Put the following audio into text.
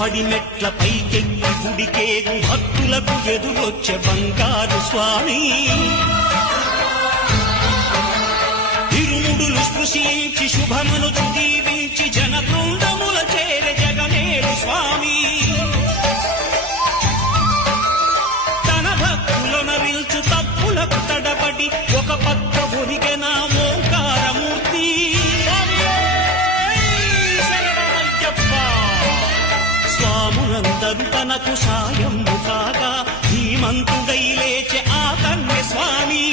పడిమెట్ల పైకెక్కి గుడికేగు భక్తులకు ఎదురొచ్చే బంగారు స్వామి ఇరుముడులు స్పృశించి శుభమును దీవించి జన బృందముల చేరే జగమేలు స్వామి తన భక్తులను విల్చు తప్పులకు తడబడి ఒక పక్క ఒరిగెన ఓంకారమూర్తి స్వాములందరూ తనకు సాయము కాగా ధీమంతుడై లేచే ఆ కన్య స్వామి